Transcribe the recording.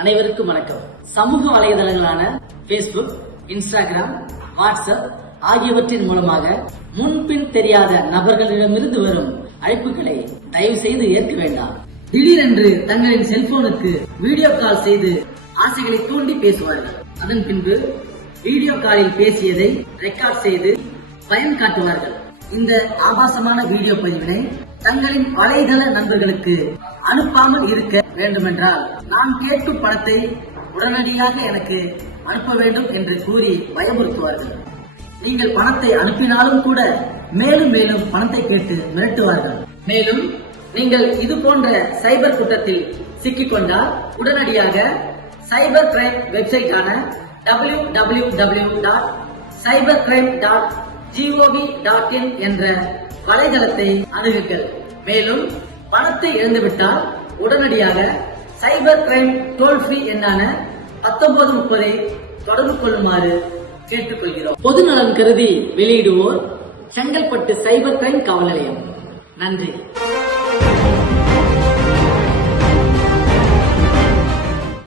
அனைவருக்கும் வணக்கம். சமூக வலைதளங்களான பேஸ்புக் இன்ஸ்டாகிராம் வாட்ஸ்அப் ஆகியவற்றின் மூலமாக முன்பின் தெரியாத நபர்களிடமிருந்து வரும் அழைப்புகளை தயவு செய்து ஏற்க வேண்டாம். திடீரென்று தங்களின் செல்போனுக்கு வீடியோ கால் செய்து ஆசைகளை தூண்டி பேசுவார்கள். அதன் பின்பு வீடியோ காலில் பேசியதை ரெக்கார்ட் செய்து பயன் காட்டுவார்கள். இந்த ஆபாசமான வீடியோ பதிவினை தங்களின் வலைதள நண்பர்களுக்கு அனுப்பாமல் இருக்க வேண்டுமென்றால் நான் கேட்கும் பணத்தை உடனடியாக எனக்கு அனுப்ப வேண்டும் என்று கூறி பயமுறுத்துவார்கள். நீங்கள் பணத்தை அனுப்பினாலும் கூட மேலும் மேலும் பணத்தை கேட்டு மிரட்டுவார்கள். மேலும் நீங்கள் இது போன்ற சைபர் குற்றத்தில் சிக்கிக்கொண்டால் உடனடியாக cyber crime வெப்சைட்டான W W W dot cyber crime dot G O V dot in என்ற வலைதளத்தை அணுகுங்கள். மேலும் பணத்தை இழந்துவிட்டால் உடனடியாக சைபர் கிரைம் டோல் ஃப்ரீ எண்ணான பத்தொன்பது முப்பதை தொடர்பு கொள்ளுமாறு கேட்டுக்கொள்கிறோம். பொது நலன் கருதி வெளியிடுவோர் செங்கல்பட்டு சைபர் கிரைம் காவல் நிலையம். நன்றி.